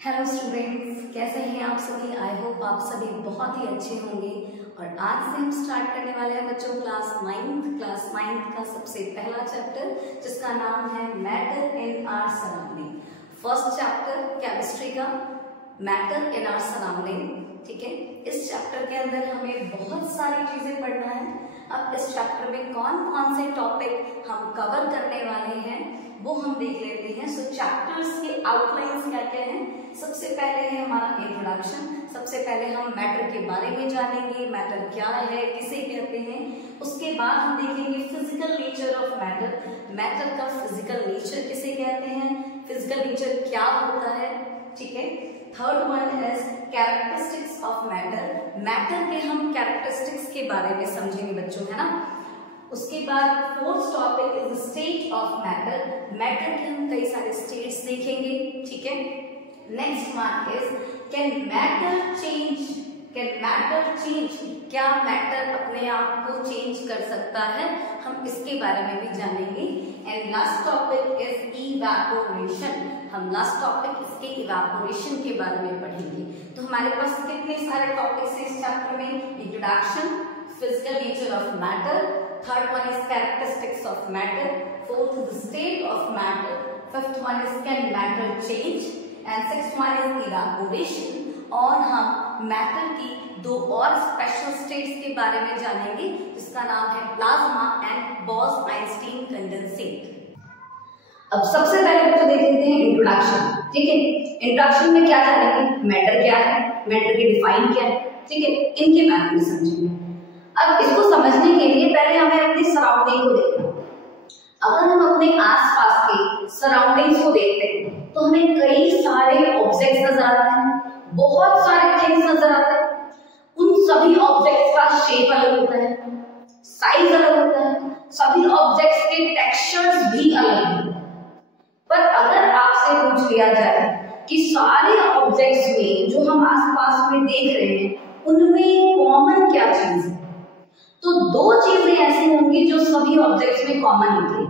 Hello students, कैसे हैं आप सभी। आई होप आप सभी बहुत ही अच्छे होंगे। और आज से हम स्टार्ट करने वाले हैं बच्चों क्लास नाइन्थ का सबसे पहला चैप्टर, जिसका नाम है matter in our surrounding. First chapter chemistry का, मैटर इन आवर सराउंडिंग। ठीक है, इस चैप्टर के अंदर हमें बहुत सारी चीजें पढ़ना है। अब इस चैप्टर में कौन कौन से टॉपिक हम कवर करने वाले हैं वो हम देख लेते हैं। सो चैप्टर्स के आउटलाइंस क्या क्या हैं। सबसे पहले है हमारा इंट्रोडक्शन। सबसे पहले हम मैटर के बारे में जानेंगे, मैटर क्या है, किसे कहते हैं। उसके बाद हम देखेंगे physical nature of matter, matter का फिजिकल नेचर किसे कहते हैं, फिजिकल नेचर क्या होता है। ठीक है, third one is characteristics of matter, matter के हम कैरेक्टरिस्टिक्स के बारे में समझेंगे बच्चों, है ना। उसके बाद fourth topic is state of matter, matter के हम कई सारे स्टेट्स देखेंगे। ठीक है, next one is can matter change, क्या मैटर अपने आप को चेंज कर सकता है, हम इसके बारे में भी जानेंगे। And last topic is evaporation, हम लास्ट टॉपिक इसके इवैपोरेशन के बारे में पढ़ेंगे। तो हमारे पास कितने सारे टॉपिक्स हैं इस चैप्टर में। Introduction, physical nature of matter, third one is characteristics of matter, fourth is state of matter, fifth one is can matter change and sixth one is evaporation. और हम मैटर की दो और स्पेशल स्टेट्स के बारे में जानेंगे, जिसका नाम है प्लाज्मा एंड बॉस-आइंस्टीन कंडेंसेट। अब सबसे पहले तो देख लेते हैं इंट्रोडक्शन। ठीक है, इंट्रोडक्शन में क्या जानेंगे, मैटर क्या है, मैटर की डिफाइन क्या है। ठीक है, इनके बारे में समझेंगे। अब इसको समझने के लिए पहले हमें अपनी सराउंडिंग को देखना। अगर हम अपने आसपास के सराउंडिंग्स को देखते हैं तो हमें कई सारे ऑब्जेक्ट्स नजर आते हैं, बहुत सारे थिंग्स नजर आते हैं। उन सभी ऑब्जेक्ट्स का शेप अलग होता है, साइज अलग होता है, सभी ऑब्जेक्ट्स के टेक्सचर्स भी अलग हैं। पर अगर आपसे पूछ लिया जाए कि सारे ऑब्जेक्ट्स में जो हम आसपास में देख रहे हैं उनमें कॉमन क्या चीज है, तो दो चीजें ऐसी होंगी जो सभी ऑब्जेक्ट्स में कॉमन होती है।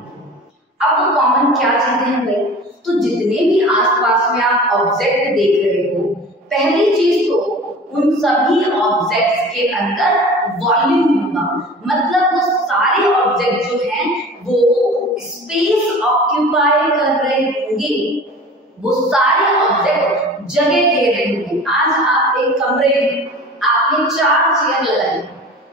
अब वो कॉमन क्या चीजें हैं, तो जितने भी आसपास में आप ऑब्जेक्ट देख रहे हो, पहली चीज तो उन सभी ऑब्जेक्ट्स के अंदर वॉल्यूम होगा, मतलब वो सारे ऑब्जेक्ट जो हैं वो स्पेस ऑक्यूपाई कर रहे होंगे, वो सारे ऑब्जेक्ट जगह दे रहे होंगे। आज आप एक कमरे में आपने 4 चेयर लगाई,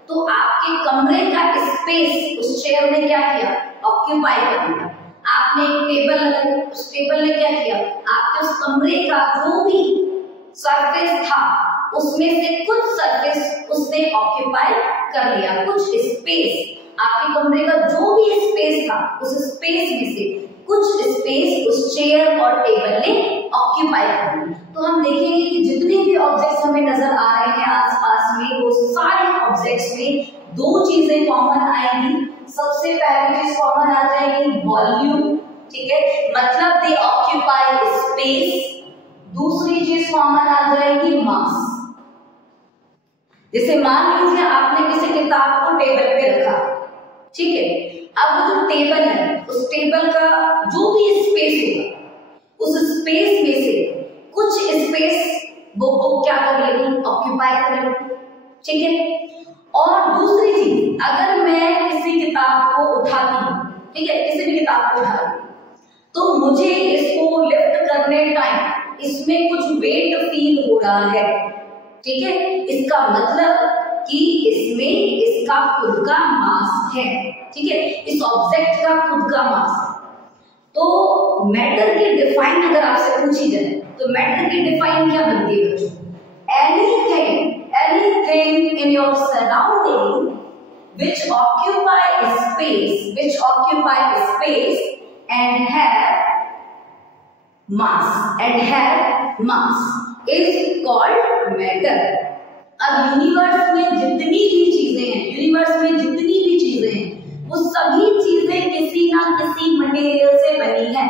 तो आपके कमरे का स्पेस उस चेयर ने क्या किया, ऑक्यूपाई कर लिया। आपने एक टेबल लगाई, उस टेबल ने क्या किया, आपके उस कमरे का जो भी सरफेस था उसमें से कुछ सरफेस उसने ऑक्यूपाई कर लिया, कुछ स्पेस। आपके कमरे का जो भी स्पेस था उस स्पेस में से कुछ स्पेस उस चेयर और टेबल ने ऑक्यूपाई कर लिया। तो हम देखेंगे कि जितने भी ऑब्जेक्ट्स हमें नजर आ रहे हैं आसपास में, वो सारे ऑब्जेक्ट्स में दो चीजें कॉमन आएंगी। सबसे पहली चीज कॉमन आ जाएगी वॉल्यूम। ठीक है, मतलब दे ऑक्यूपाई स्पेस। दूसरी चीज कॉमन आ जाएगी मास। जैसे मान लीजिए आपने किसी किताब को टेबल पे रखा, ठीक है, अब वो जो टेबल है उस टेबल का जो भी स्पेस होगा, उस स्पेस में से कुछ स्पेस वो क्या कर लेगी, ऑक्यूपाई कर लेगी। ठीक है, और दूसरी चीज, अगर मैं किसी किताब को उठाती हूँ, ठीक है, किसी भी किताब को उठा रही, तो मुझे इसको लिफ्ट करने टाइम इसमें कुछ वेट फील हो रहा है। ठीक है, इसका मतलब कि इसमें इसका खुद का मास है। ठीक है, इस ऑब्जेक्ट का खुद का मास है। तो मैटर की डिफाइन अगर आपसे पूछी जाए तो मैटर की डिफाइन क्या बनती है बच्चों, anything in your surrounding which occupy space and have mass is called matter। अब यूनिवर्स में जितनी भी चीजें हैं वो सभी चीजें किसी ना किसी मटेरियल से बनी है।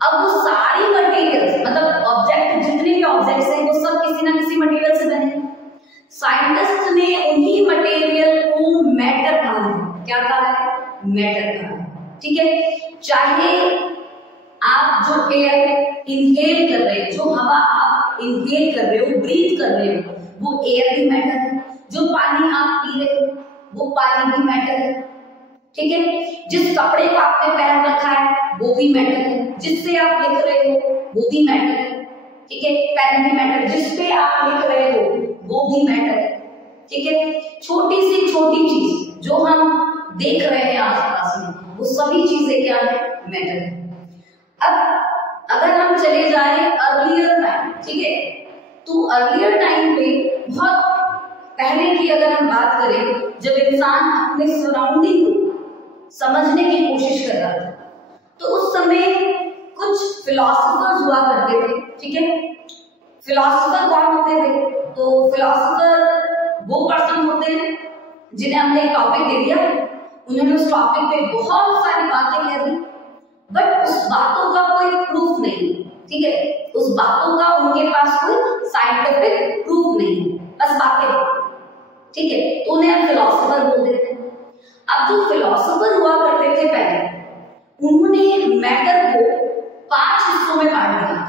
अब वो सारी मटेरियल्स, मतलब ऑब्जेक्ट, जितने भी ऑब्जेक्ट्स हैं वो सब किसी ना किसी मटेरियल से बने हैं। साइंटिस्ट ने उन्हीं मटेरियल को मैटर कहा है। क्या कहा है, मैटर कहा है। ठीक है, चाहे आप जो एयर इनहेल कर रहे हो, जो हवा आप इनहेल कर रहे हो, ब्रीथ कर रहे हो, वो एयर भी मैटर है। जो पानी आप पी रहे हो वो पानी भी मैटर है, ठीक है। जिस कपड़े को आपने पहन रखा है वो भी मैटर है, जिससे आप लिख रहे हो वो भी मैटर है, ठीक है। पेन भी मैटर, जिस पे आप लिख रहे हो वो भी मैटर है, ठीक है। छोटी से छोटी चीज जो हम देख रहे हैं आसपास में, वो सभी चीजें क्या है, मैटर है। अब अगर हम चले जाएं अर्लियर टाइम, ठीक है, तो अर्लियर टाइम पे बहुत पहले की अगर हम बात करें, जब इंसान अपने सराउंडिंग को समझने की कोशिश कर रहा था, तो उस समय कुछ फिलोसोफर्स हुआ करते थे, ठीक है। फिलोसोफर कौन होते थे? तो फिलोसोफर वो पर्सन होते हैं जिन्हें हमने टॉपिक दे दिया, उन्होंने उस टॉपिक पे बहुत सारी बातें कह दी, बट उस बातों का कोई प्रूफ नहीं, ठीक है। उस बातों का उनके पास कोई साइंटिफिक प्रूफ नहीं, बस बातें, ठीक है, तो उन्हें हम फिलोसोफर बोलते थे। अब जो फिलोसोफर हुआ करते थे पहले, उन्होंने मैटर को 5 हिस्सों में बांट दिया।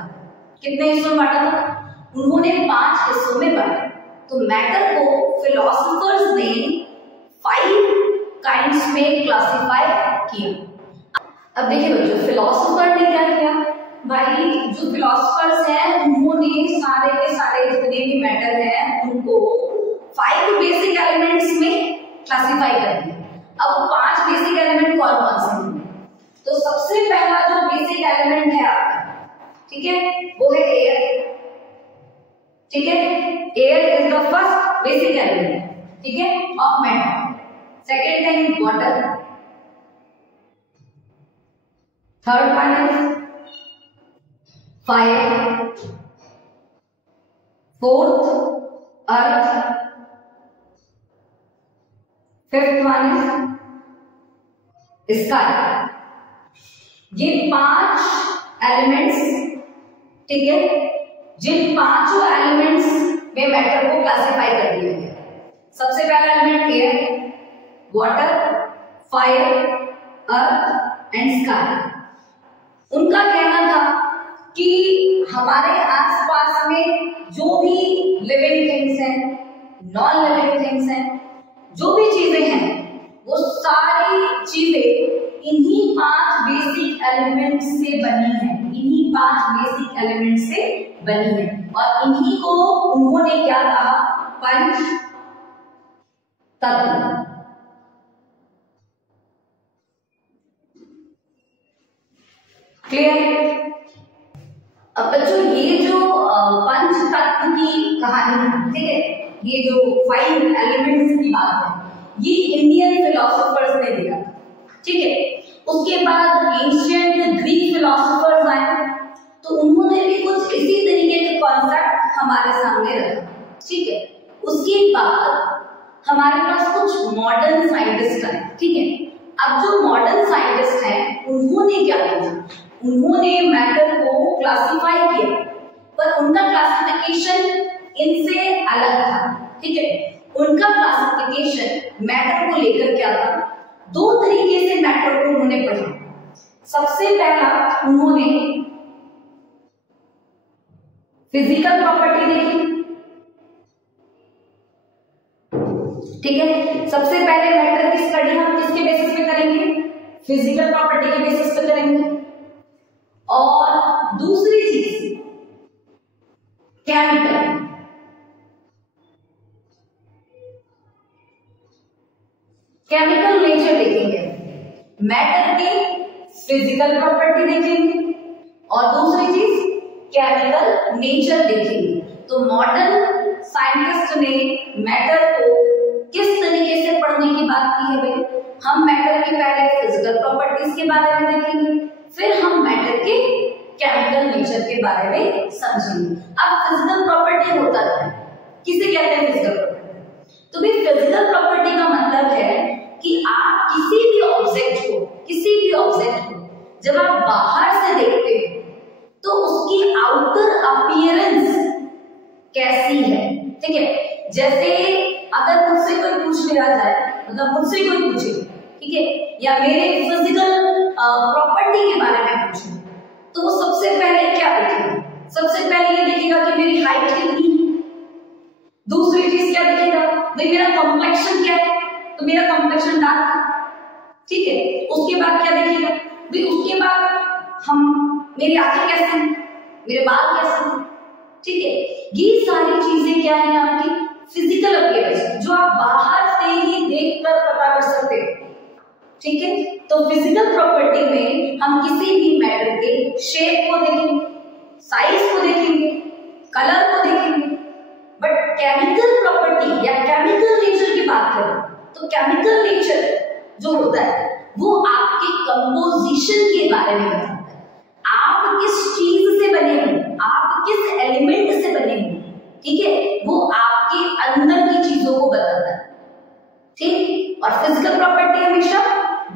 कितने हिस्सों में बांटा था? उन्होंने 5 हिस्सों में बांटा। तो मैटर को फिलोसोफर्स ने 5 काइंड्स में क्लासिफाई किया। अब देखिए बच्चों, फिलोसोफर ने क्या किया भाई, जो फिलोसोफर्स हैं उन्होंने सारे के सारे जितने भी मैटर हैं उनको 5 बेसिक एलिमेंट्स में क्लासिफाई कर दिया। अब 5 बेसिक एलिमेंट कौन कौन से हैं? तो सबसे पहला जो बेसिक एलिमेंट है आपका, ठीक है, वो है एयर, ठीक है। Air is the first basic element, ठीक है, of matter. Second thing water, third one is fire, fourth earth, fifth one is sky. ये 5 एलिमेंट्स, ठीक है, जिन 5 एलिमेंट्स में मैटर को क्लासिफाई कर दिया गया। सबसे पहला element air, water, fire, earth and sky. उनका कहना था कि हमारे आसपास में जो भी लिविंग थिंग्स हैं, नॉन लिविंग थिंग्स हैं, जो भी चीजें हैं, वो सारी चीजें इन्हीं 5 बेसिक एलिमेंट से बनी है, इन्हीं 5 बेसिक एलिमेंट से बनी है। और इन्हीं को उन्होंने क्या कहा, पंच तत्व। क्लियर? अब बच्चों ये जो पंच तत्व की कहानी है, ठीक है, ये जो 5 एलिमेंट्स की बात है, ये इंडियन फिलोसोफर्स ने दिया, ठीक है। उसके बाद एंशिएंट ग्रीक फिलोसोफर्स आए, तो उन्होंने भी कुछ इसी तरीके के कॉन्सेप्ट हमारे सामने रखा, ठीक है। उसके बाद हमारे पास कुछ मॉडर्न साइंटिस्ट आए, ठीक है। अब जो मॉडर्न साइंटिस्ट हैं उन्होंने क्या किया, उन्होंने मैटर को क्लासिफाई किया, पर उनका क्लासिफिकेशन इनसे अलग था, ठीक है। उनका क्लासिफिकेशन मैटर को लेकर क्या था, 2 तरीके से मैटर को उन्होंने पढ़ा। सबसे पहला उन्होंने फिजिकल प्रॉपर्टी देखी, ठीक है। सबसे पहले मैटर की स्टडी हम किसके बेसिस पे करेंगे, फिजिकल प्रॉपर्टी के बेसिस पे करेंगे। और दूसरी चीज केमिकल, केमिकल नेचर देखेंगे, मैटर की फिजिकल प्रॉपर्टी देखेंगे और दूसरी चीज केमिकल नेचर देखेंगे। तो मॉडर्न साइंटिस्ट ने मैटर को किस तरीके से पढ़ने की बात की है भाई, हम मैटर की पहले फिजिकल प्रॉपर्टीज के बारे में देखेंगे, फिर हम मैटर के केमिकल नेचर के बारे में समझेंगे। अब फिजिकल प्रॉपर्टी होता है, किसे कहते हैं फिजिकल प्रॉपर्टी? तो भी फिजिकल प्रॉपर्टी का मतलब है कि आप किसी भी ऑब्जेक्ट को जब आप बाहर से देखते हो तो उसकी आउटर अपीयरेंस कैसी है, ठीक है। जैसे अगर मुझसे कोई पूछ लिया जाए, मतलब मुझसे कोई पूछे, ठीक है, या मेरे फिजिकल प्रॉपर्टी के बारे में पूछे, सबसे पहले क्या देखेगा? सबसे पहले ये देखेगा कि मेरी हाइट कितनी है। दूसरी चीज क्या देखेगा? भाई मेरा कॉम्प्लेक्शन क्या है, तो मेरा कॉम्प्लेक्शन डार्क है, ठीक है। उसके बाद क्या देखेगा? भाई उसके बाद मेरी आंखें कैसे हैं, मेरे बाल कैसे हैं, ठीक है। ये सारी चीजें क्या है आपकी फिजिकल अपीयरेंस, जो आप बाहर से ही देखकर पता कर सकते हैं, ठीक है। तो फिजिकल प्रॉपर्टी में हम किसी भी मैटर के शेप को देखेंगे, साइज को देखेंगे, कलर को देखेंगे, बट केमिकल प्रॉपर्टी या केमिकल नेचर की बात करें तो केमिकल नेचर जो होता है वो आपके कंपोजिशन के बारे में बताता है। आप किस चीज से बने हो, आप किस एलिमेंट से बने हो, ठीक है, वो आपके अंदर की चीजों को बताता है, ठीक। और फिजिकल प्रॉपर्टी हमेशा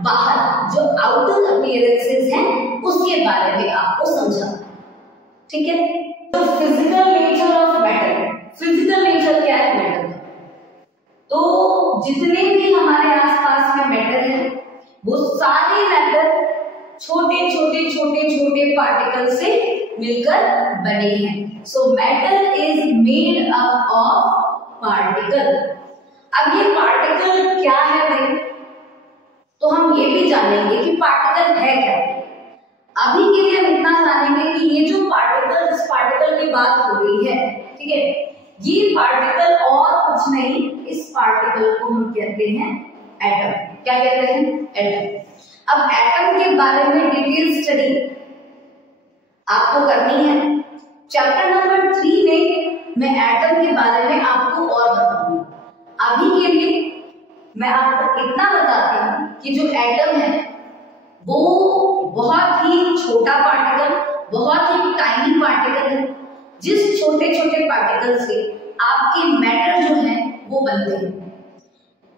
बाहर जो आउटर अपीयरेंसेस हैं उसके बारे में आपको समझाता है, ठीक है। तो physical nature of matter, physical nature क्या है मैटर का? तो जितने भी हमारे आसपास में मैटर है वो सारे मैटर छोटे छोटे छोटे छोटे पार्टिकल से मिलकर बने हैं। सो matter is made up of particle. अब ये पार्टिकल क्या है भाई, तो हम ये भी जानेंगे कि पार्टिकल है क्या। अभी के लिए हम इतना जानेंगे कि ये जो पार्टिकल, जिस पार्टिकल की बात हो रही है, ठीक है, ये पार्टिकल और कुछ नहीं, इस पार्टिकल को हम कहते हैं एटम। क्या कहते हैं? एटम। अब एटम के बारे में डिटेल स्टडी आपको करनी है। चैप्टर नंबर 3 में मैं एटम के बारे में आपको और बताऊंगी। अभी के लिए मैं आपको इतना बताती हूँ कि जो एटम है वो बहुत ही छोटा पार्टिकल, बहुत ही टाइनी पार्टिकल है, जिस छोटे छोटे पार्टिकल से आपके मैटर जो है वो बनते हैं।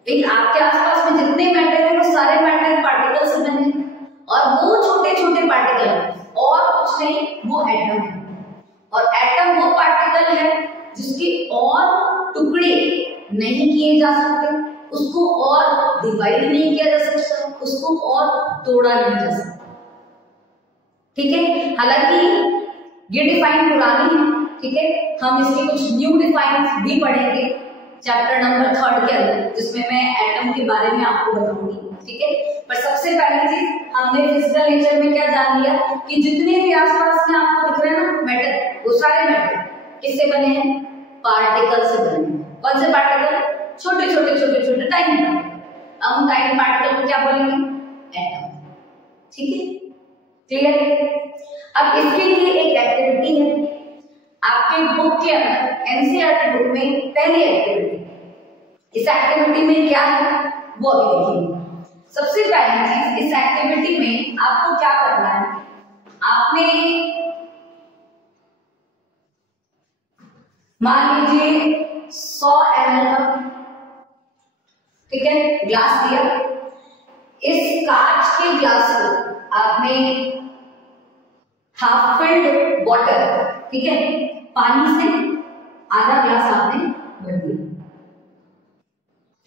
लेकिन आपके आसपास में जितने मैटर है वो सारे मैटर पार्टिकल से बने हैं, और वो छोटे छोटे पार्टिकल और कुछ नहीं, वो एटम है। और एटम वो पार्टिकल है जिसके और टुकड़े नहीं किए जा सकते, उसको और डिवाइड नहीं किया जा सकता, उसको और तोड़ा नहीं जा सकता, ठीक है। हालांकि ये डिफाइन पुरानी है, ठीक है, हम इसके कुछ न्यू डिफाइन भी पढ़ेंगे चैप्टर नंबर 3 के अंदर, जिसमें मैं एटम के बारे में आपको बताऊंगी, ठीक है। पर सबसे पहली चीज हमने फिजिकल नेचर में क्या जान लिया कि जितने भी आसपास में आपको दिख रहे हैं ना मैटर, वो सारे मैटर किससे बने हैं? पार्टिकल से बने हैं। कौन से पार्टिकल? छोटे छोटे छोटे छोटे टाइनी पार्टिकल। हम टाइनी पार्टिकल को क्या बोलेंगे? एटम, ठीक है, क्लियर। अब इसके लिए एक एक्टिविटी है आपके बुक के अंदर, एनसीईआरटी बुक में पहली एक्टिविटी। इस एक्टिविटी में क्या है वो अभी देखिए। सबसे पहली चीज इस एक्टिविटी में आपको क्या करना है, आपने मान लीजिए 100 ml का, ठीक है, ग्लास दिया। इस कांच के ग्लास को आपने हाफ फिल्ड वाटर, ठीक है, पानी से आधा ग्लास आपने भर दिया,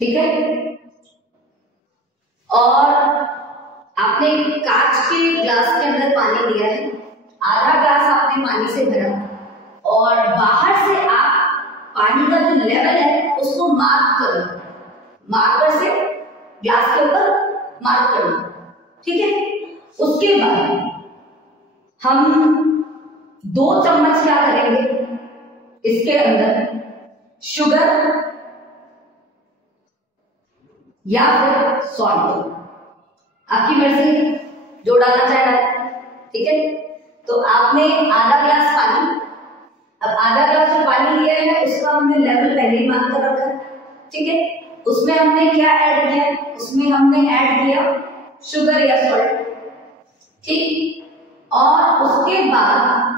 ठीक है। और आपने कांच के ग्लास के अंदर पानी लिया है, आधा ग्लास आपने पानी से भरा, और बाहर से आप पानी का जो लेवल है उसको मार्क करो, मार्कर से ग्लास के ऊपर मार्क करो, ठीक है। उसके बाद हम 2 चम्मच क्या करेंगे, इसके अंदर शुगर या फिर सॉल्ट, आपकी मर्जी, जो डालना चाहे, ठीक है। तो आपने आधा ग्लास पानी, अब आधा ग्लास जो पानी लिया है उसका हमने लेवल पहले ही मार्क कर रखा है, ठीक है। उसमें हमने क्या ऐड किया, उसमें हमने ऐड किया शुगर या सॉल्ट, ठीक। और उसके बाद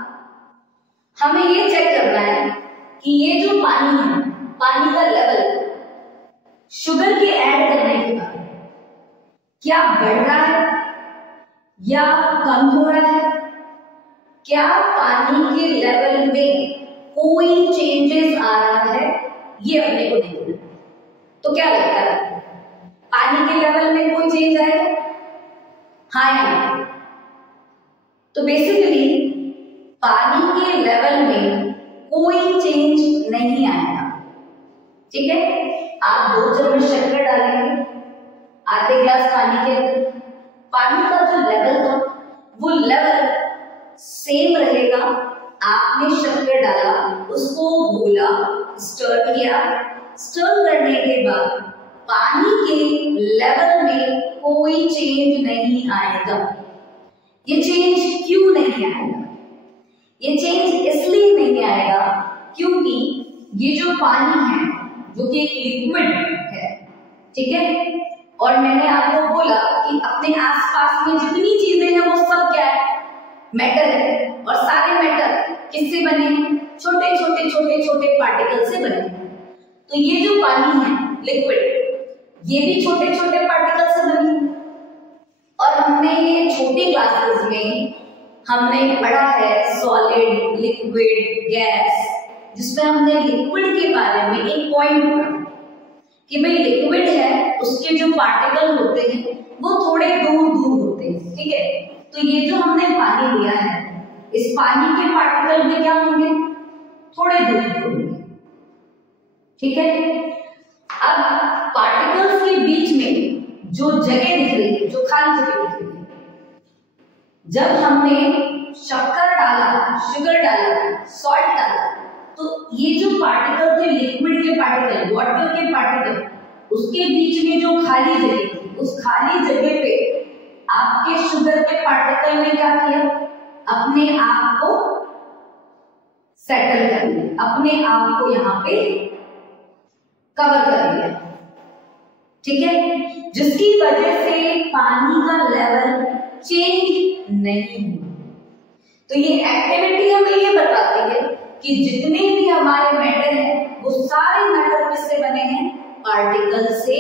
हमें ये चेक करना है कि ये जो पानी है, पानी का लेवल शुगर के ऐड करने के बाद क्या बढ़ रहा है या कम हो रहा है, क्या पानी के लेवल में कोई चेंजेस आ रहा है, ये अपने को देखना है। तो क्या लगता है, पानी के लेवल में कोई चेंज आएगा? हाँ या नहीं? तो बेसिकली पानी के लेवल में कोई चेंज नहीं आएगा। ठीक है, आप 2 चम्मच शक्कर डालेंगे आधे ग्लास पानी के अंदर, पानी का जो लेवल था वो लेवल सेम रहेगा। आपने शक्कर डाला, उसको घोला, स्टर किया, स्टर करने के बाद पानी के लेवल में कोई चेंज नहीं आएगा। ये चेंज क्यों नहीं आएगा? ये चेंज इसलिए नहीं आएगा क्योंकि ये जो पानी है जो कि एक लिक्विड है, ठीक है, और मैंने आपको बोला कि अपने आसपास में जितनी चीजें हैं वो सब क्या है? मेटल है, और सारे मेटल किससे बने हैं? छोटे छोटे छोटे छोटे पार्टिकल से बने हैं। तो ये जो पानी है लिक्विड, ये भी छोटे छोटे पार्टिकल से बनी है। और हमने ये छोटी क्लासेस में हमने पढ़ा है सॉलिड, लिक्विड, गैस, जिसमें हमने लिक्विड के बारे में एक पॉइंट पढ़ा कि भाई लिक्विड है, उसके जो पार्टिकल होते हैं वो थोड़े दूर दूर होते हैं। ठीक है, तो ये जो हमने पानी लिया है, इस पानी के पार्टिकल में क्या होंगे? थोड़े दूर होंगे। ठीक है, अब पार्टिकल्स के बीच में जो जगह दिख रही है, जो खाली जगह दिख रही है, जब हमने शक्कर डाला, शुगर डाला, सॉल्ट डाला, तो ये जो पार्टिकल थे, लिक्विड के पार्टिकल, वाटर के पार्टिकल, उसके बीच में जो खाली जगह थी, उस खाली जगह पे आपके शुगर के पार्टिकल ने क्या किया? अपने आप को सेटल कर लिया, अपने आप को यहाँ पे कवर कर लिया। ठीक है, जिसकी वजह से पानी का लेवल चेंज नहीं हुआ। तो ये एक्टिविटी हमें ये बताती है कि जितने भी हमारे मैटर हैं वो सारे मैटर किससे बने हैं? पार्टिकल से